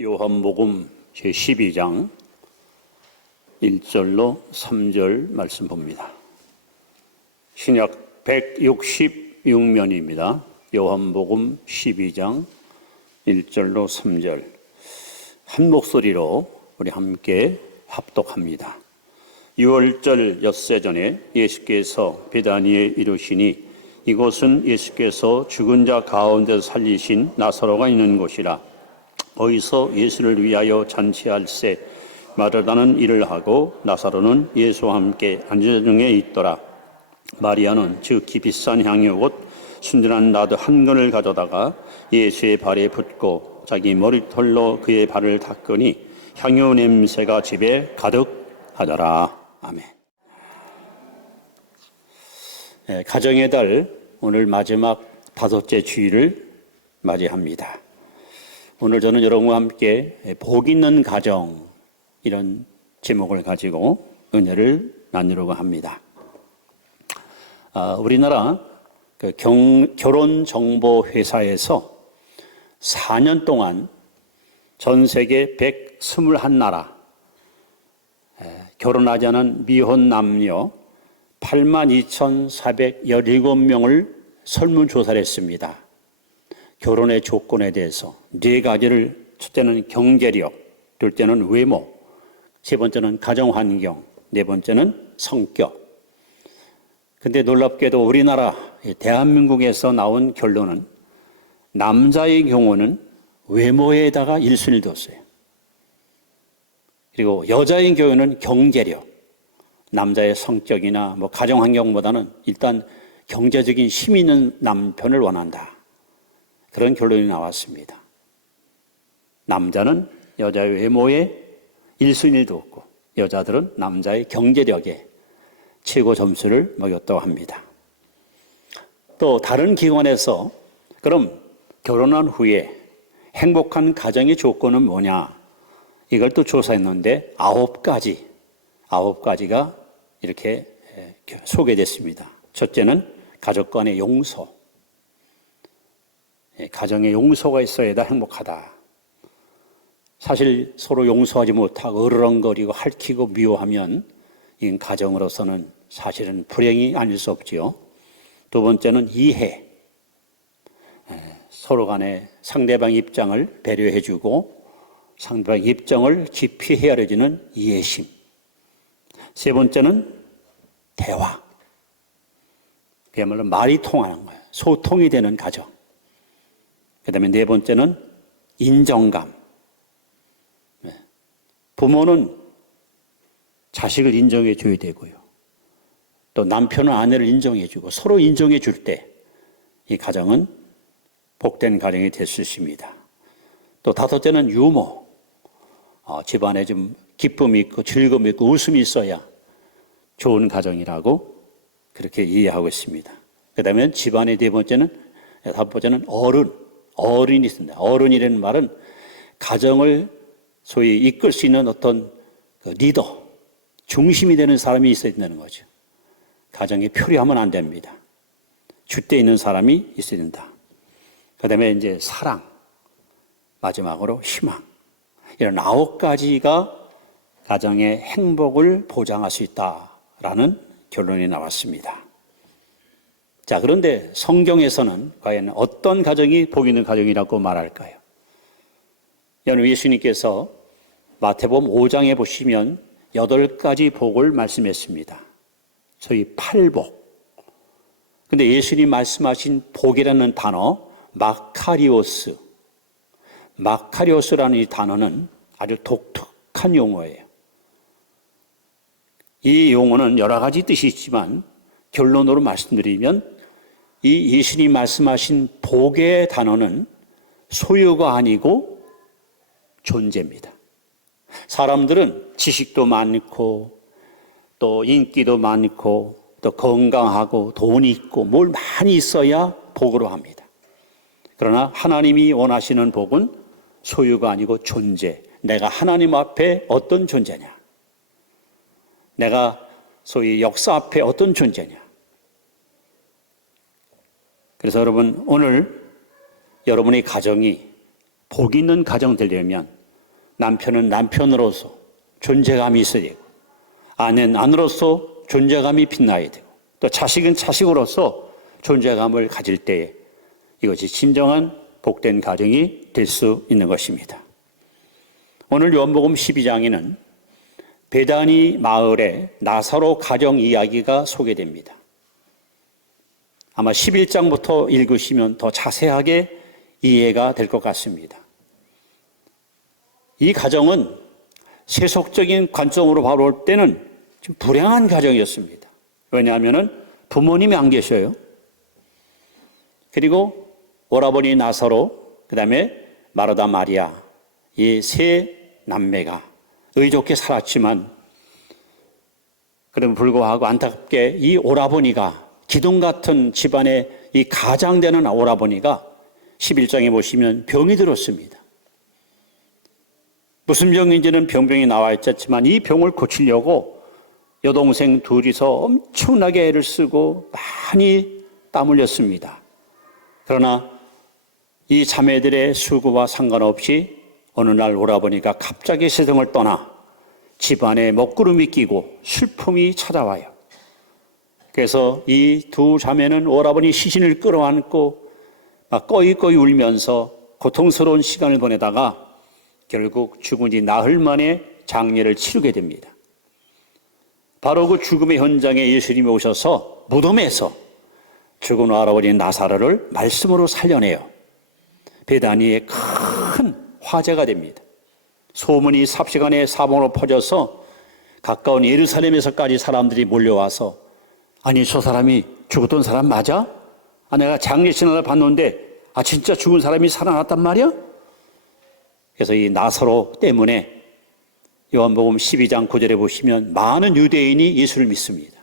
요한복음 제12장 1절로 3절 말씀 봅니다. 신약 166면입니다. 요한복음 12장 1절로 3절 한 목소리로 우리 함께 합독합니다. 6월절 엿새 전에 예수께서 베다니에 이르시니 이곳은 예수께서 죽은 자 가운데서 살리신 나사로가 있는 곳이라. 거기서 예수를 위하여 잔치할새 마르다는 일을 하고 나사로는 예수와 함께 안전중에 있더라. 마리아는 즉기 비싼 향유 곧 순전한 나드 한 근을 가져다가 예수의 발에 붓고 자기 머리털로 그의 발을 닦으니 향유 냄새가 집에 가득하더라. 아멘. 가정의 달 오늘 마지막 5째 주일을 맞이합니다. 오늘 저는 여러분과 함께 복 있는 가정 이런 제목을 가지고 은혜를 나누려고 합니다. 우리나라 결혼정보회사에서 4년 동안 전 세계 121나라 결혼하지 않은 미혼 남녀 82,417명을 설문조사를 했습니다. 결혼의 조건에 대해서 4가지를 첫째는 경제력, 둘째는 외모, 세 번째는 가정환경, 네 번째는 성격. 근데 놀랍게도 우리나라 대한민국에서 나온 결론은 남자의 경우는 외모에다가 1순위를 뒀어요. 그리고 여자의 경우는 경제력, 남자의 성격이나 가정환경보다는 일단 경제적인 힘 있는 남편을 원한다. 그런 결론이 나왔습니다. 남자는 여자의 외모에 1순위를 뒀고 여자들은 남자의 경제력에 최고 점수를 먹였다고 합니다. 또 다른 기관에서 그럼 결혼한 후에 행복한 가정의 조건은 뭐냐 이걸 또 조사했는데 9가지가 이렇게 소개됐습니다. 첫째는 가족 간의 용서. 가정에 용서가 있어야 행복하다. 사실 서로 용서하지 못하고 으르렁거리고 핥히고 미워하면 이건 가정으로서는 사실은 불행이 아닐 수 없지요. 두 번째는 이해. 서로 간에 상대방 입장을 배려해주고 상대방 입장을 깊이 헤아려주는 이해심. 세 번째는 대화. 그야말로 말이 통하는 거예요. 소통이 되는 가정. 그 다음에 네 번째는 인정감. 부모는 자식을 인정해 줘야 되고요. 또 남편은 아내를 인정해 주고 서로 인정해 줄 때 이 가정은 복된 가정이 될 수 있습니다. 또 5째는 유머. 집안에 좀 기쁨이 있고 즐거움이 있고 웃음이 있어야 좋은 가정이라고 그렇게 이해하고 있습니다. 그 다음에 집안의 4번째는 5번째는 어른이 있습니다. 어른이라는 말은 가정을 소위 이끌 수 있는 어떤 리더, 중심이 되는 사람이 있어야 된다는 거죠. 가정에 표류하면 안 됩니다. 줏대 있는 사람이 있어야 된다. 그 다음에 이제 사랑, 마지막으로 희망. 이런 9가지가 가정의 행복을 보장할 수 있다라는 결론이 나왔습니다. 자, 그런데 성경에서는 과연 어떤 가정이 복 있는 가정이라고 말할까요? 여러분, 예수님께서 마태복음 5장에 보시면 8가지 복을 말씀했습니다. 소위 8복. 근데 예수님 말씀하신 복이라는 단어, 마카리오스라는 이 단어는 아주 독특한 용어예요. 이 용어는 여러 가지 뜻이 있지만 결론으로 말씀드리면 이 예수님 말씀하신 복의 단어는 소유가 아니고 존재입니다. 사람들은 지식도 많고 또 인기도 많고 또 건강하고 돈이 있고 뭘 많이 있어야 복으로 합니다. 그러나 하나님이 원하시는 복은 소유가 아니고 존재. 내가 하나님 앞에 어떤 존재냐? 내가 소위 역사 앞에 어떤 존재냐? 그래서 여러분, 오늘 여러분의 가정이 복 있는 가정 되려면 남편은 남편으로서 존재감이 있어야 되고, 아내는 아내로서 존재감이 빛나야 되고, 또 자식은 자식으로서 존재감을 가질 때에 이것이 진정한 복된 가정이 될 수 있는 것입니다. 오늘 요한복음 12장에는 베다니 마을의 나사로 가정 이야기가 소개됩니다. 아마 11장부터 읽으시면 더 자세하게 이해가 될 것 같습니다. 이 가정은 세속적인 관점으로 바라볼 때는 좀 불행한 가정이었습니다. 왜냐하면 부모님이 안 계셔요. 그리고 오라버니 나사로, 그 다음에 마르다 마리아, 이 세 남매가 의좋게 살았지만, 그럼에도 불구하고 안타깝게 이 오라버니가, 기둥 같은 집안의 이 가장되는 오라버니가 11장에 보시면 병이 들었습니다. 무슨 병인지는 병명이 나와 있었지만 이 병을 고치려고 여동생 둘이서 엄청나게 애를 쓰고 많이 땀 흘렸습니다. 그러나 이 자매들의 수고와 상관없이 어느 날 오라버니가 갑자기 세상을 떠나 집안에 먹구름이 끼고 슬픔이 찾아와요. 그래서 이 두 자매는 오라버니 시신을 끌어안고 막 꺼이꺼이 울면서 고통스러운 시간을 보내다가 결국 죽은 지 나흘 만에 장례를 치르게 됩니다. 바로 그 죽음의 현장에 예수님이 오셔서 무덤에서 죽은 오라버니 나사로를 말씀으로 살려내요. 베다니에 큰 화제가 됩니다. 소문이 삽시간에 사방으로 퍼져서 가까운 예루살렘에서까지 사람들이 몰려와서, 아니 저 사람이 죽었던 사람 맞아? 내가 장례식을 봤는데 진짜 죽은 사람이 살아났단 말이야? 그래서 이 나사로 때문에 요한복음 12장 9절에 보시면 많은 유대인이 예수를 믿습니다.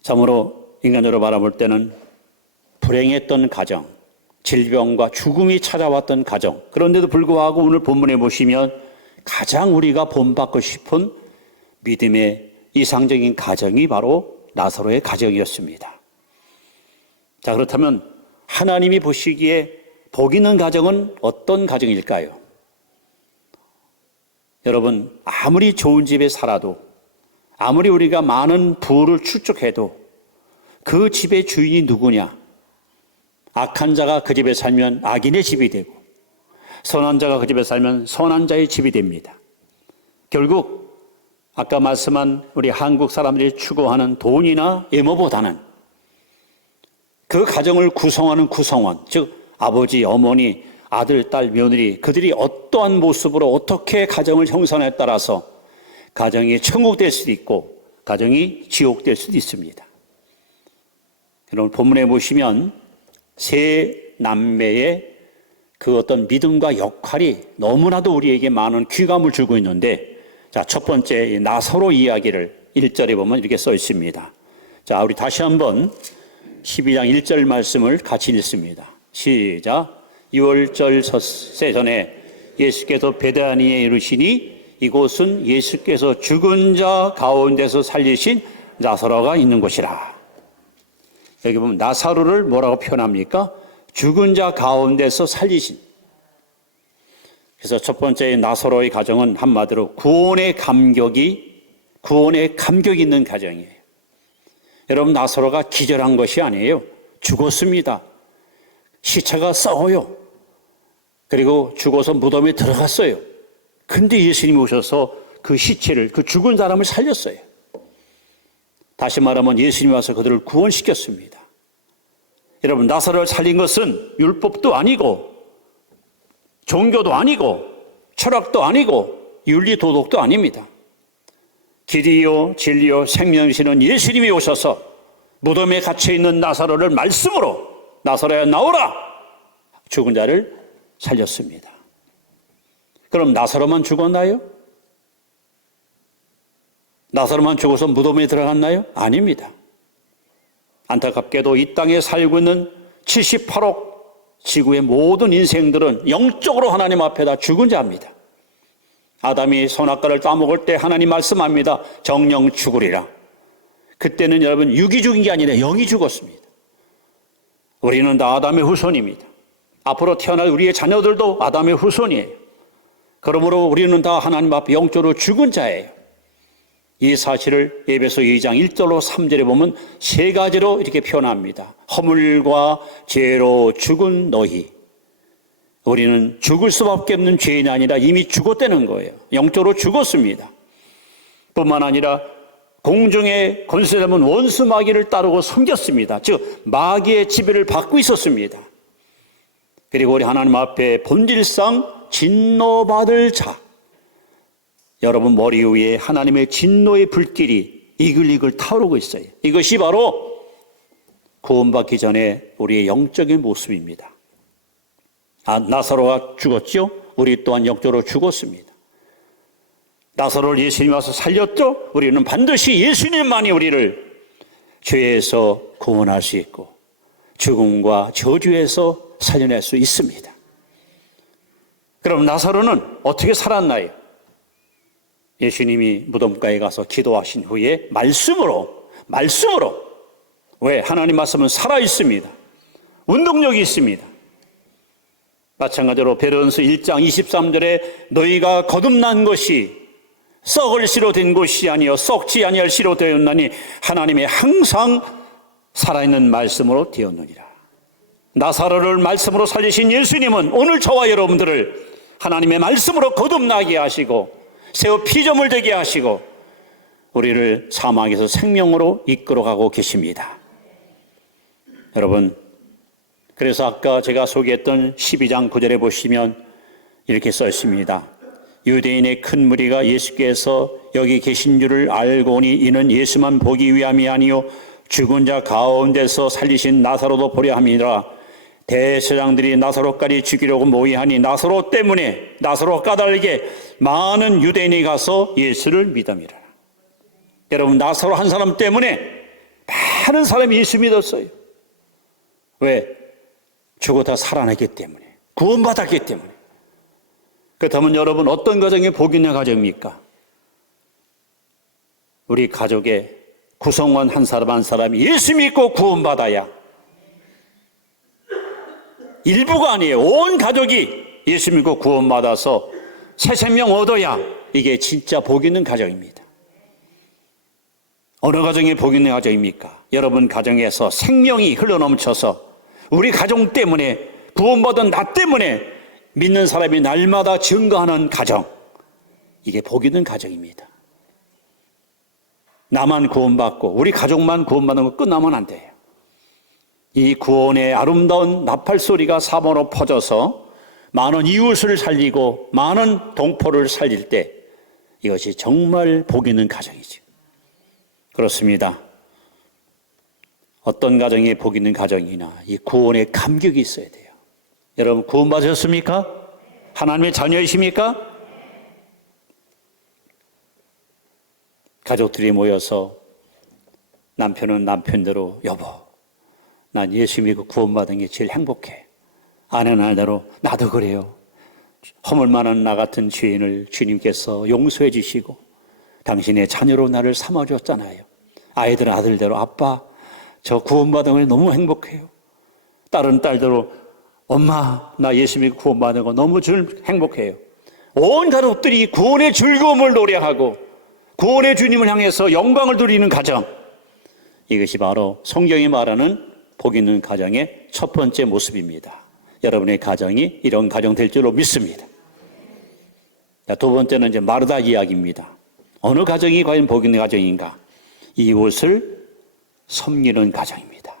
참으로 인간적으로 바라볼 때는 불행했던 가정, 질병과 죽음이 찾아왔던 가정, 그런데도 불구하고 오늘 본문에 보시면 가장 우리가 본받고 싶은 믿음의 이상적인 가정이 바로 나사로의 가정이었습니다. 자, 그렇다면 하나님이 보시기에 복 있는 가정은 어떤 가정일까요? 여러분, 아무리 좋은 집에 살아도, 아무리 우리가 많은 부를 축적해도 그 집의 주인이 누구냐? 악한 자가 그 집에 살면 악인의 집이 되고, 선한 자가 그 집에 살면 선한 자의 집이 됩니다. 결국 아까 말씀한 우리 한국 사람들이 추구하는 돈이나 외모보다는 그 가정을 구성하는 구성원, 즉 아버지, 어머니, 아들, 딸, 며느리, 그들이 어떠한 모습으로 어떻게 가정을 형성에 따라서 가정이 천국 될 수도 있고 가정이 지옥 될 수도 있습니다. 여러분 본문에 보시면 세 남매의 그 어떤 믿음과 역할이 너무나도 우리에게 많은 귀감을 주고 있는데, 자, 첫 번째 나사로 이야기를 1절에 보면 이렇게 써 있습니다. 자, 우리 다시 한번 12장 1절 말씀을 같이 읽습니다. 시작. 6월절 셋째 전에 예수께서 베다니에 이르시니 이곳은 예수께서 죽은 자 가운데서 살리신 나사로가 있는 곳이라. 여기 보면 나사로를 뭐라고 표현합니까? 죽은 자 가운데서 살리신. 그래서 첫 번째 나사로의 가정은 한마디로 구원의 감격이 있는 가정이에요. 여러분, 나사로가 기절한 것이 아니에요. 죽었습니다. 시체가 썩어요. 그리고 죽어서 무덤에 들어갔어요. 근데 예수님이 오셔서 그 시체를, 그 죽은 사람을 살렸어요. 다시 말하면 예수님이 와서 그들을 구원시켰습니다. 여러분, 나사로를 살린 것은 율법도 아니고 종교도 아니고 철학도 아니고 윤리 도덕도 아닙니다. 길이요 진리요 생명이시는 예수님이 오셔서 무덤에 갇혀있는 나사로를 말씀으로 나사로야 나오라! 죽은 자를 살렸습니다. 그럼 나사로만 죽었나요? 나사로만 죽어서 무덤에 들어갔나요? 아닙니다. 안타깝게도 이 땅에 살고 있는 78억 지구의 모든 인생들은 영적으로 하나님 앞에다 죽은 자입니다. 아담이 선악과를 따먹을 때 하나님 말씀합니다. 정령 죽으리라. 그때는 여러분 육이 죽은 게 아니라 영이 죽었습니다. 우리는 다 아담의 후손입니다. 앞으로 태어날 우리의 자녀들도 아담의 후손이에요. 그러므로 우리는 다 하나님 앞에 영적으로 죽은 자예요. 이 사실을 에베소 2장 1절로 3절에 보면 세 가지로 이렇게 표현합니다. 허물과 죄로 죽은 너희. 우리는 죽을 수밖에 없는 죄인이 아니라 이미 죽었다는 거예요. 영적으로 죽었습니다. 뿐만 아니라 공중의 권세 잡은 원수 마귀를 따르고 섬겼습니다. 즉 마귀의 지배를 받고 있었습니다. 그리고 우리 하나님 앞에 본질상 진노받을 자. 여러분 머리 위에 하나님의 진노의 불길이 이글이글 타오르고 있어요. 이것이 바로 구원받기 전에 우리의 영적인 모습입니다. 나사로가 죽었죠? 우리 또한 영적으로 죽었습니다. 나사로를 예수님이 와서 살렸죠? 우리는 반드시 예수님만이 우리를 죄에서 구원할 수 있고 죽음과 저주에서 살려낼 수 있습니다. 그럼 나사로는 어떻게 살았나요? 예수님이 무덤가에 가서 기도하신 후에 말씀으로 왜? 하나님 말씀은 살아있습니다. 운동력이 있습니다. 마찬가지로 베드로전서 1장 23절에 너희가 거듭난 것이 썩을 씨로 된 것이 아니요 썩지 아니할 씨로 되었나니 하나님의 항상 살아있는 말씀으로 되었느니라. 나사로를 말씀으로 살리신 예수님은 오늘 저와 여러분들을 하나님의 말씀으로 거듭나게 하시고 새우 피조물 되게 하시고 우리를 사망에서 생명으로 이끌어가고 계십니다. 여러분, 그래서 아까 제가 소개했던 12장 9절에 보시면 이렇게 써 있습니다. 유대인의 큰 무리가 예수께서 여기 계신 줄을 알고니 이는 예수만 보기 위함이 아니요 죽은 자 가운데서 살리신 나사로도 보려 함이라. 대제사장들이 나사로까지 죽이려고 모의하니 나사로 때문에 나사로 까닭에 많은 유대인이 가서 예수를 믿음이라. 여러분 나사로 한 사람 때문에 많은 사람이 예수 믿었어요. 왜? 죽었다 살아나기 때문에, 구원받았기 때문에. 그렇다면 여러분 어떤 가정이 복 있는 가정입니까? 우리 가족의 구성원 한 사람 한 사람이 예수 믿고 구원받아야, 일부가 아니에요. 온 가족이 예수 믿고 구원받아서 새 생명 얻어야 이게 진짜 복 있는 가정입니다. 어느 가정이 복 있는 가정입니까? 여러분 가정에서 생명이 흘러넘쳐서 우리 가정 때문에 구원받은 나 때문에 믿는 사람이 날마다 증거하는 가정, 이게 복 있는 가정입니다. 나만 구원받고 우리 가족만 구원받는 거 끝나면 안 돼요. 이 구원의 아름다운 나팔 소리가 사방으로 퍼져서 많은 이웃을 살리고 많은 동포를 살릴 때 이것이 정말 복 있는 가정이죠. 그렇습니다. 어떤 가정이 복 있는 가정이나 이 구원의 감격이 있어야 돼요. 여러분 구원받으셨습니까? 하나님의 자녀이십니까? 가족들이 모여서 남편은 남편대로 여보 난 예수 믿고 구원받은 게 제일 행복해. 아내는 아내대로 나도 그래요. 허물 많은 나 같은 죄인을 주님께서 용서해 주시고 당신의 자녀로 나를 삼아줬잖아요. 아이들은 아들대로 아빠 저 구원받은 거 너무 행복해요. 딸은 딸대로 엄마 나 예수 믿고 구원받은 거 너무 행복해요. 온 가족들이 구원의 즐거움을 노래하고 구원의 주님을 향해서 영광을 돌리는 가정, 이것이 바로 성경이 말하는 복 있는 가정의 첫 번째 모습입니다. 여러분의 가정이 이런 가정 될 줄로 믿습니다. 두 번째는 이제 마르다 이야기입니다. 어느 가정이 과연 복 있는 가정인가? 이웃을 섬기는 가정입니다.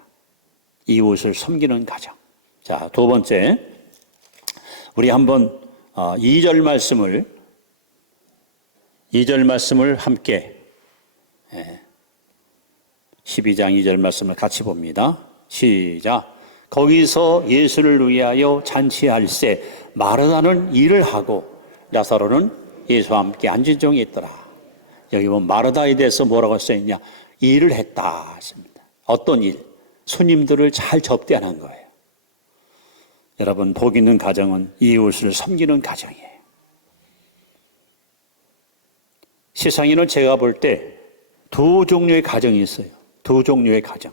이웃을 섬기는 가정. 자, 두 번째, 우리 한번 2절 말씀을 함께 12장 2절 말씀을 같이 봅니다. 시작. 거기서 예수를 위하여 잔치할세 마르다는 일을 하고 나사로는 예수와 함께 앉은 종이 있더라. 여기 보면 마르다에 대해서 뭐라고 써있냐? 일을 했다 했습니다. 어떤 일? 손님들을 잘 접대하는 거예요. 여러분 복 있는 가정은 이웃을 섬기는 가정이에요. 세상에는 제가 볼 때 두 종류의 가정이 있어요. 두 종류의 가정.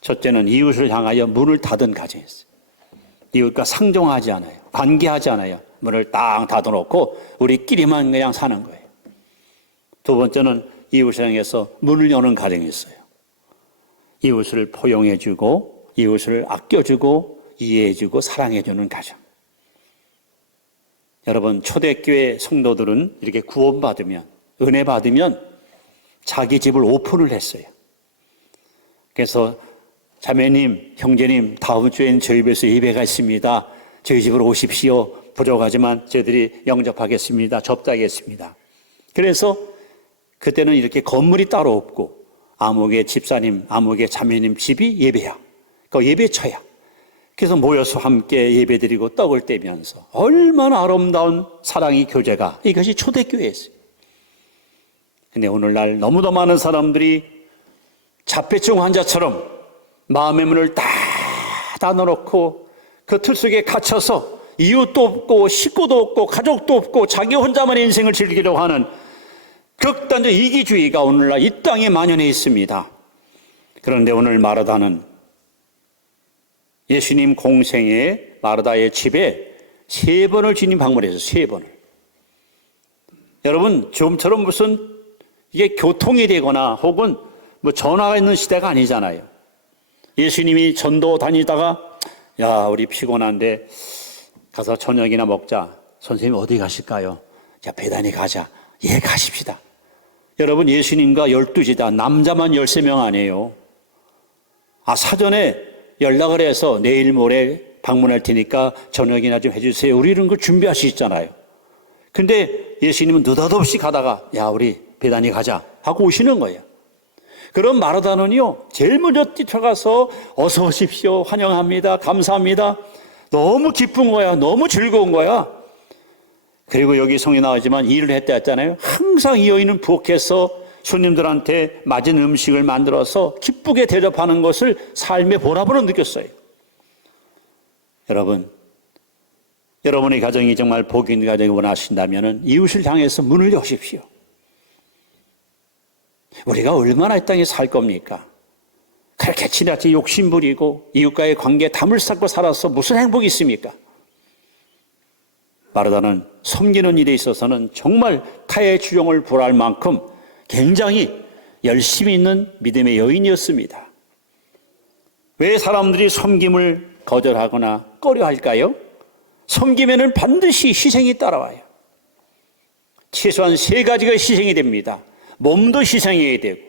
첫째는 이웃을 향하여 문을 닫은 가정이었어요. 이웃과 상종하지 않아요. 관계하지 않아요. 문을 딱 닫아놓고 우리끼리만 그냥 사는 거예요. 두 번째는 이웃을 향해서 문을 여는 가정이 있어요. 이웃을 포용해주고 이웃을 아껴주고 이해해주고 사랑해주는 가정. 여러분, 초대교회 성도들은 이렇게 구원받으면, 은혜 받으면 자기 집을 오픈을 했어요. 그래서 자매님, 형제님, 다음 주엔 저희 집에서 예배가 있습니다. 저희 집으로 오십시오. 부족하지만 저희들이 영접하겠습니다. 접대하겠습니다. 그래서 그때는 이렇게 건물이 따로 없고 아무개 집사님, 아무개 자매님 집이 예배야. 그 예배처야. 그래서 모여서 함께 예배드리고 떡을 떼면서 얼마나 아름다운 사랑의 교제가, 이것이 초대교회였어요. 근데 오늘날 너무도 많은 사람들이 자폐증 환자처럼 마음의 문을 다 닫아놓고 그 틀 속에 갇혀서 이웃도 없고 식구도 없고 가족도 없고 자기 혼자만 인생을 즐기려고 하는 극단적 이기주의가 오늘날 이 땅에 만연해 있습니다. 그런데 오늘 마르다는 예수님 공생에 마르다의 집에 3번을 주님 방문해서 3번을. 여러분, 좀처럼 무슨 이게 교통이 되거나 혹은 뭐 전화가 있는 시대가 아니잖아요. 예수님이 전도 다니다가 야, 우리 피곤한데 가서 저녁이나 먹자. 선생님 어디 가실까요? 자, 배단에 가자. 예, 가십시다. 여러분, 예수님과 12제자, 남자만 13명 아니에요. 사전에 연락을 해서 내일 모레 방문할 테니까 저녁이나 좀 해주세요. 우리 이런 걸 준비할 수 있잖아요. 근데 예수님은 느닷없이 가다가 야, 우리 배단에 가자 하고 오시는 거예요. 그럼 마르다는요, 제일 먼저 뛰쳐가서 어서 오십시오. 환영합니다. 감사합니다. 너무 기쁜 거야. 너무 즐거운 거야. 그리고 여기 성이 나오지만 일을 했다 했잖아요. 항상 이 여인은 부엌에서 손님들한테 맞은 음식을 만들어서 기쁘게 대접하는 것을 삶의 보람으로 느꼈어요. 여러분, 여러분의 가정이 정말 복 있는 가정이 원하신다면 이웃을 향해서 문을 여십시오. 우리가 얼마나 이 땅에 살 겁니까? 그렇게 지나치 욕심부리고 이웃과의 관계에 담을 쌓고 살아서 무슨 행복이 있습니까? 마르다는 섬기는 일에 있어서는 정말 타의 주용을 불할 만큼 굉장히 열심히 있는 믿음의 여인이었습니다. 왜 사람들이 섬김을 거절하거나 꺼려할까요? 섬김에는 반드시 희생이 따라와요. 최소한 3가지가 희생이 됩니다. 몸도 희생해야 되고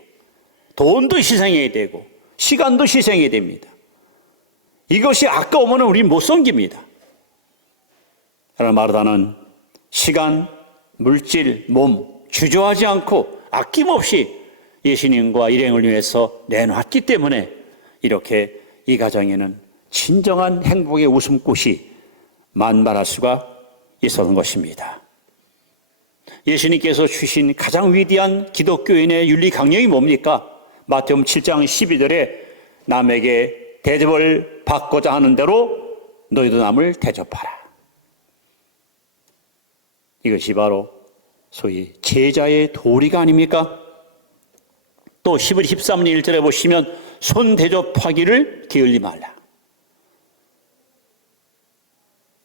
돈도 희생해야 되고 시간도 희생해야 됩니다. 이것이 아까우면 우리는 못 섬깁니다. 그러나 마르다는 시간, 물질, 몸 주저하지 않고 아낌없이 예수님과 일행을 위해서 내놨기 때문에 이렇게 이 가정에는 진정한 행복의 웃음꽃이 만발할 수가 있었던 것입니다. 예수님께서 주신 가장 위대한 기독교인의 윤리 강령이 뭡니까? 마태복음 7장 12절에 남에게 대접을 받고자 하는 대로 너희도 남을 대접하라. 이것이 바로 소위 제자의 도리가 아닙니까? 또 11, 13절 1절에 보시면 손 대접하기를 게을리 말라.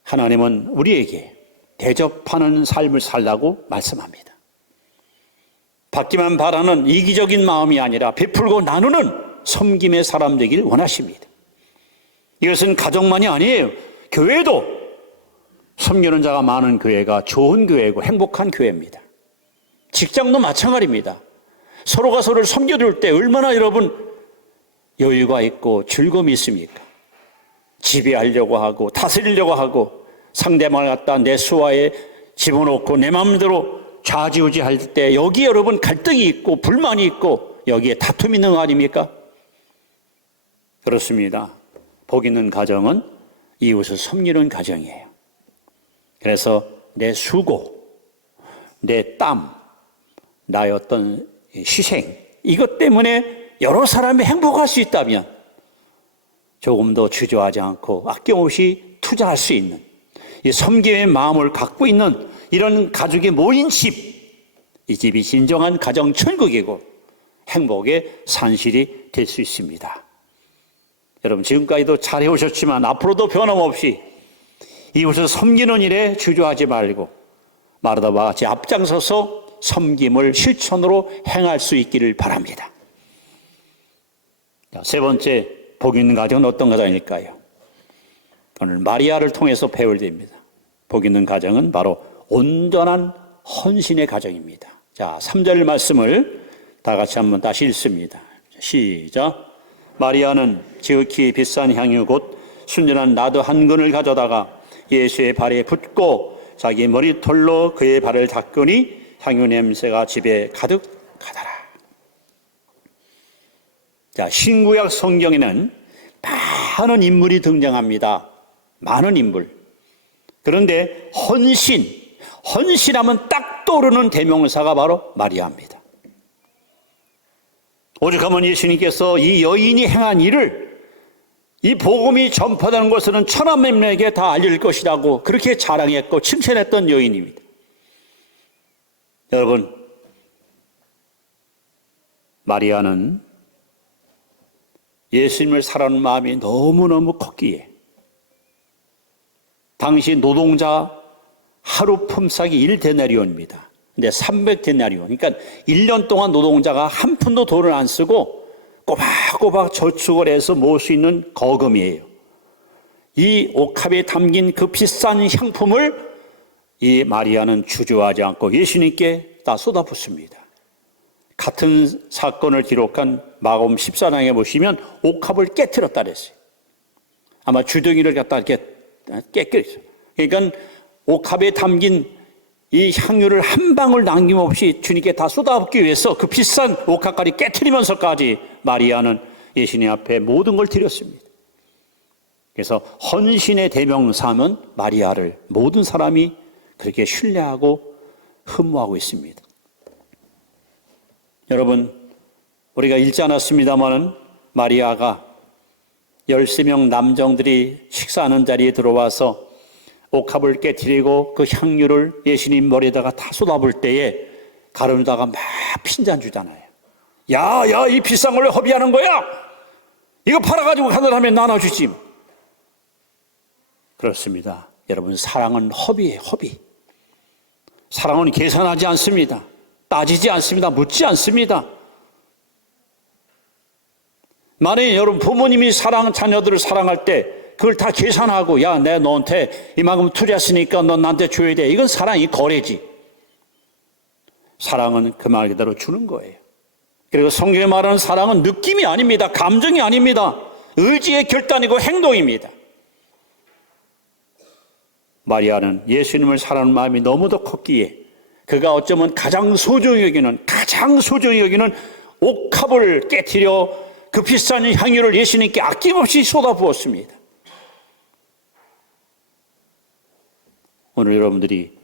하나님은 우리에게 대접하는 삶을 살라고 말씀합니다. 받기만 바라는 이기적인 마음이 아니라 베풀고 나누는 섬김의 사람 되길 원하십니다. 이것은 가정만이 아니에요. 교회도 섬기는 자가 많은 교회가 좋은 교회고 행복한 교회입니다. 직장도 마찬가지입니다. 서로가 서로를 섬겨줄 때 얼마나 여러분 여유가 있고 즐거움이 있습니까? 지배하려고 하고 다스리려고 하고 상대방을 갖다 내 수하에 집어넣고 내 마음대로 좌지우지할 때 여기에 여러분 갈등이 있고 불만이 있고 여기에 다툼이 있는 거 아닙니까? 그렇습니다. 복 있는 가정은 이웃을 섬기는 가정이에요. 그래서 내 수고, 내 땀, 나의 어떤 희생, 이것 때문에 여러 사람이 행복할 수 있다면 조금 더 주저하지 않고 아낌없이 투자할 수 있는 이 섬김의 마음을 갖고 있는 이런 가족이 모인 집, 이 집이 진정한 가정 천국이고 행복의 산실이 될 수 있습니다. 여러분 지금까지도 잘 해오셨지만 앞으로도 변함없이 이웃을 섬기는 일에 주저하지 말고 마르다와 같이 앞장서서 섬김을 실천으로 행할 수 있기를 바랍니다. 세 번째, 복 있는 가정은 어떤 가정일까요? 오늘 마리아를 통해서 배울 때입니다. 복 있는 가정은 바로 온전한 헌신의 가정입니다. 자, 3절 말씀을 다 같이 한번 다시 읽습니다. 시작. 마리아는 지극히 비싼 향유 곧 순전한 나드 한 근을 가져다가 예수의 발에 붓고 자기 머리털로 그의 발을 닦으니 향유 냄새가 집에 가득하더라. 자, 신구약 성경에는 많은 인물이 등장합니다. 많은 인물. 그런데 헌신하면 딱 떠오르는 대명사가 바로 마리아입니다. 오죽하면 예수님께서 이 여인이 행한 일을 이 복음이 전파되는 것은 천하만민에게 다 알릴 것이라고 그렇게 자랑했고 칭찬했던 여인입니다. 여러분, 마리아는 예수님을 사랑하는 마음이 너무너무 컸기에 당시 노동자 하루 품삯이 1데나리온입니다. 근데 300데나리온. 그러니까 1년 동안 노동자가 한 푼도 돈을 안 쓰고 꼬박꼬박 저축을 해서 모을 수 있는 거금이에요. 이 옥합에 담긴 그 비싼 향품을 이 마리아는 주저하지 않고 예수님께 다 쏟아붓습니다. 같은 사건을 기록한 마가복음 14장에 보시면 옥합을 깨트렸다 그랬어요. 아마 주둥이를 갖다 이렇게 깨뜨렸어요. 그러니까 옥합에 담긴 이 향유를 한 방울 남김없이 주님께 다 쏟아붓기 위해서 그 비싼 옥합까지 깨트리면서까지 마리아는 예수님 앞에 모든 걸 드렸습니다. 그래서 헌신의 대명사는 마리아를 모든 사람이 그렇게 신뢰하고 흠모하고 있습니다. 여러분, 우리가 읽지 않았습니다마는 마리아가 13명 남정들이 식사하는 자리에 들어와서 옥합을 깨트리고 그 향유를 예수님 머리에다가 다 쏟아볼 때에 가르다가 막 핀잔 주잖아요. 야, 이 비싼 걸 왜 허비하는 거야? 이거 팔아가지고 하늘하면 나눠주지. 그렇습니다. 여러분, 사랑은 허비예요, 허비. 사랑은 계산하지 않습니다. 따지지 않습니다. 묻지 않습니다. 만약에 여러분 부모님이 자녀들을 사랑할 때 그걸 다 계산하고 야, 내가 너한테 이만큼 투자했으니까 넌 나한테 줘야 돼. 이건 사랑이 거래지. 사랑은 그 말 그대로 주는 거예요. 그리고 성경에 말하는 사랑은 느낌이 아닙니다. 감정이 아닙니다. 의지의 결단이고 행동입니다. 마리아는 예수님을 사랑하는 마음이 너무도 컸기에 그가 어쩌면 가장 소중히 여기는 옥합을 깨트려 그 비싼 향유를 예수님께 아낌없이 쏟아부었습니다. 오늘 여러분들이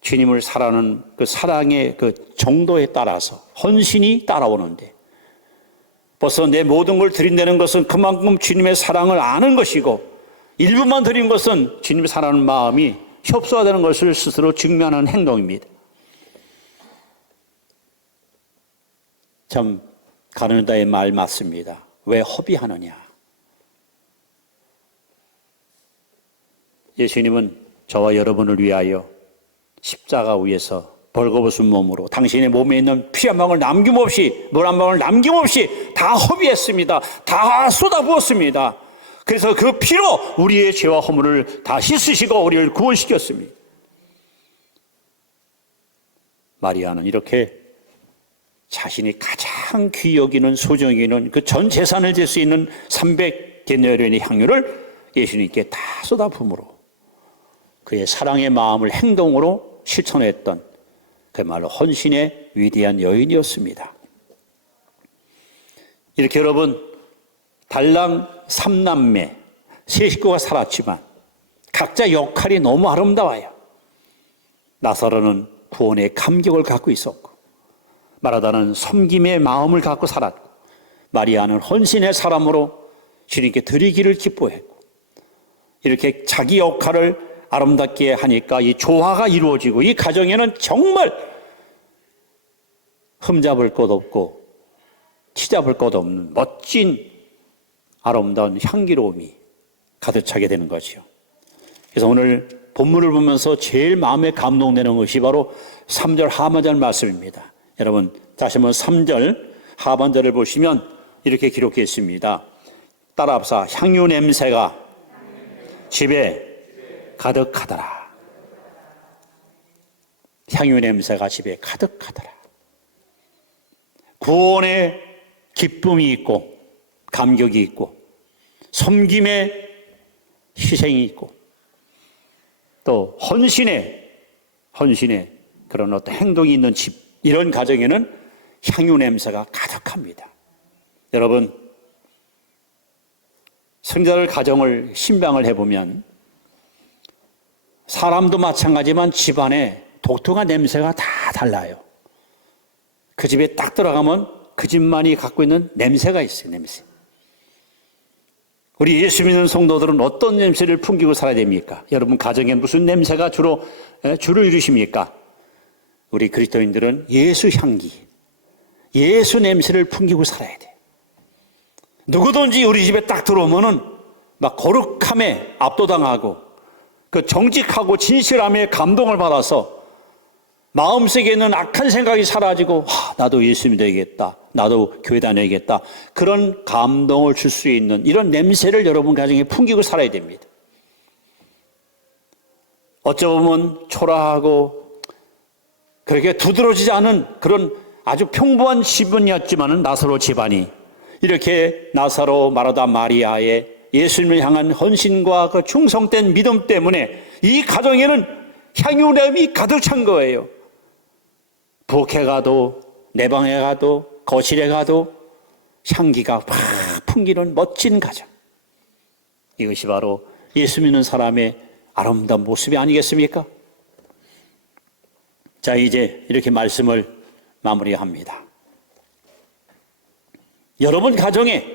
주님을 사랑하는 그 사랑의 그 정도에 따라서 헌신이 따라오는데 벌써 내 모든 걸 드린다는 것은 그만큼 주님의 사랑을 아는 것이고 일부만 드린 것은 주님을 사랑하는 마음이 협소화되는 것을 스스로 증명하는 행동입니다. 참 가르다의 말 맞습니다. 왜 허비하느냐? 예수님은 저와 여러분을 위하여 십자가 위에서 벌거벗은 몸으로 당신의 몸에 있는 피 한 방울 남김없이 물 한 방울 남김없이 다 허비했습니다. 다 쏟아부었습니다. 그래서 그 피로 우리의 죄와 허물을 다 씻으시고 우리를 구원시켰습니다. 마리아는 이렇게 자신이 가장 귀히 여기는 소중히 여기는 그 전 재산을 질 수 있는 300데나리온의 향유를 예수님께 다 쏟아부음으로 그의 사랑의 마음을 행동으로 실천했던 그야말로 헌신의 위대한 여인이었습니다. 이렇게 여러분 달랑 3남매 세 식구가 살았지만 각자 역할이 너무 아름다워요. 나사로는 구원의 감격을 갖고 있었고 마르다는 섬김의 마음을 갖고 살았고 마리아는 헌신의 사람으로 주님께 드리기를 기뻐했고 이렇게 자기 역할을 아름답게 하니까 이 조화가 이루어지고 이 가정에는 정말 흠잡을 것 없고 티잡을 것 없는 멋진 아름다운 향기로움이 가득 차게 되는 거죠. 그래서 오늘 본문을 보면서 제일 마음에 감동되는 것이 바로 3절 하반절 말씀입니다. 여러분 다시 한번 3절 하반절을 보시면 이렇게 기록해 있습니다. 따라합시다. 향유 냄새가 집에 가득하더라. 향유 냄새가 집에 가득하더라. 구원의 기쁨이 있고 감격이 있고 섬김의 희생이 있고 또 헌신의 그런 어떤 행동이 있는 집, 이런 가정에는 향유 냄새가 가득합니다. 여러분, 성자들 가정을 신방을 해보면 사람도 마찬가지지만 집안에 독특한 냄새가 다 달라요. 그 집에 딱 들어가면 그 집만이 갖고 있는 냄새가 있어요. 냄새. 우리 예수 믿는 성도들은 어떤 냄새를 풍기고 살아야 됩니까? 여러분 가정에 무슨 냄새가 주를 이루십니까? 우리 그리스도인들은 예수 향기, 예수 냄새를 풍기고 살아야 돼요. 누구든지 우리 집에 딱 들어오면은 막 거룩함에 압도당하고 그 정직하고 진실함에 감동을 받아서 마음속에 있는 악한 생각이 사라지고 나도 예수 믿어야겠다, 나도 교회 다녀야겠다, 그런 감동을 줄 수 있는 이런 냄새를 여러분 가정에 풍기고 살아야 됩니다. 어쩌면 초라하고 그렇게 두드러지지 않은 그런 아주 평범한 집안이었지만은 나사로 집안이 이렇게 나사로 마르다 마리아의 예수님을 향한 헌신과 그 충성된 믿음 때문에 이 가정에는 향유냄이 가득 찬 거예요. 부엌에 가도 내 방에 가도 거실에 가도 향기가 팍 풍기는 멋진 가정. 이것이 바로 예수 믿는 사람의 아름다운 모습이 아니겠습니까? 자, 이제 이렇게 말씀을 마무리합니다. 여러분 가정에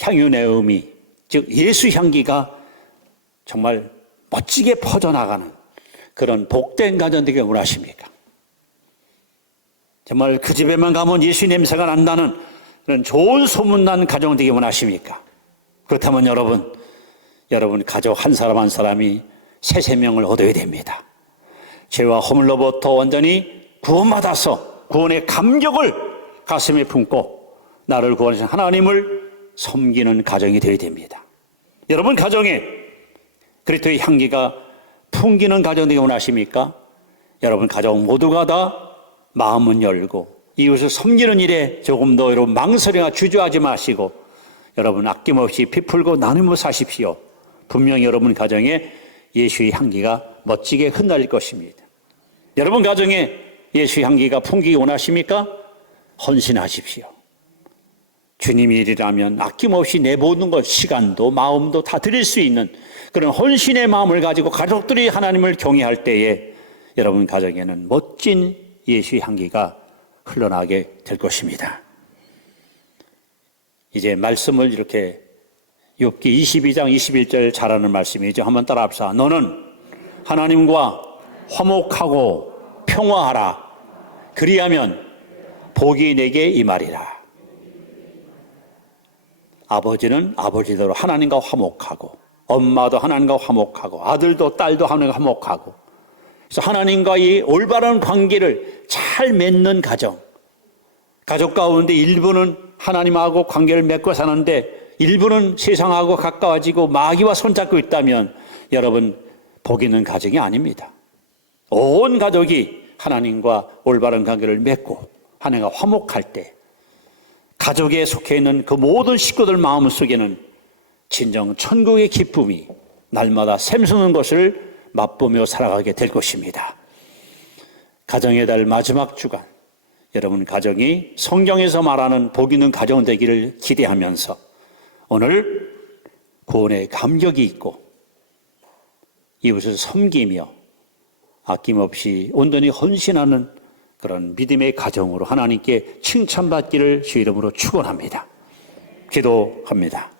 향유내음이, 즉 예수 향기가 정말 멋지게 퍼져나가는 그런 복된 가정 되길 원하십니까? 정말 그 집에만 가면 예수 냄새가 난다는 그런 좋은 소문난 가정 되길 원하십니까? 그렇다면 여러분 가족 한 사람 한 사람이 새 생명을 얻어야 됩니다. 죄와 허물로부터 완전히 구원받아서 구원의 감격을 가슴에 품고 나를 구원하신 하나님을 섬기는 가정이 되어야 됩니다. 여러분 가정에 그리스도의 향기가 풍기는 가정 되기 원하십니까? 여러분 가정 모두가 다 마음은 열고 이웃을 섬기는 일에 조금 더 여러분 망설이나 주저하지 마시고 여러분 아낌없이 비풀고 나누며 사십시오. 분명히 여러분 가정에 예수의 향기가 멋지게 흩날릴 것입니다. 여러분 가정에 예수의 향기가 풍기기 원하십니까? 헌신하십시오. 주님의 일이라면 아낌없이 내 모든 것, 시간도 마음도 다 드릴 수 있는 그런 헌신의 마음을 가지고 가족들이 하나님을 경외할 때에 여러분 가정에는 멋진 예수의 향기가 흘러나게 될 것입니다. 이제 말씀을 이렇게 욥기 22장 21절 잘하는 말씀이죠. 한번 따라합시다. 너는 하나님과 화목하고 평화하라. 그리하면 복이 내게 임하리라. 아버지는 아버지대로 하나님과 화목하고 엄마도 하나님과 화목하고 아들도 딸도 하나님과 화목하고 그래서 하나님과 이 올바른 관계를 잘 맺는 가정, 가족 가운데 일부는 하나님하고 관계를 맺고 사는데 일부는 세상하고 가까워지고 마귀와 손잡고 있다면 여러분 복 있는 가정이 아닙니다. 온 가족이 하나님과 올바른 관계를 맺고 하나님과 화목할 때 가족에 속해 있는 그 모든 식구들 마음속에는 진정 천국의 기쁨이 날마다 샘솟는 것을 맛보며 살아가게 될 것입니다. 가정의 달 마지막 주간 여러분 가정이 성경에서 말하는 복 있는 가정 되기를 기대하면서 오늘 구원의 감격이 있고 이웃을 섬기며 아낌없이 온전히 헌신하는 그런 믿음의 가정으로 하나님께 칭찬받기를 주 이름으로 축원합니다. 기도합니다.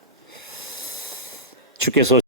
주께서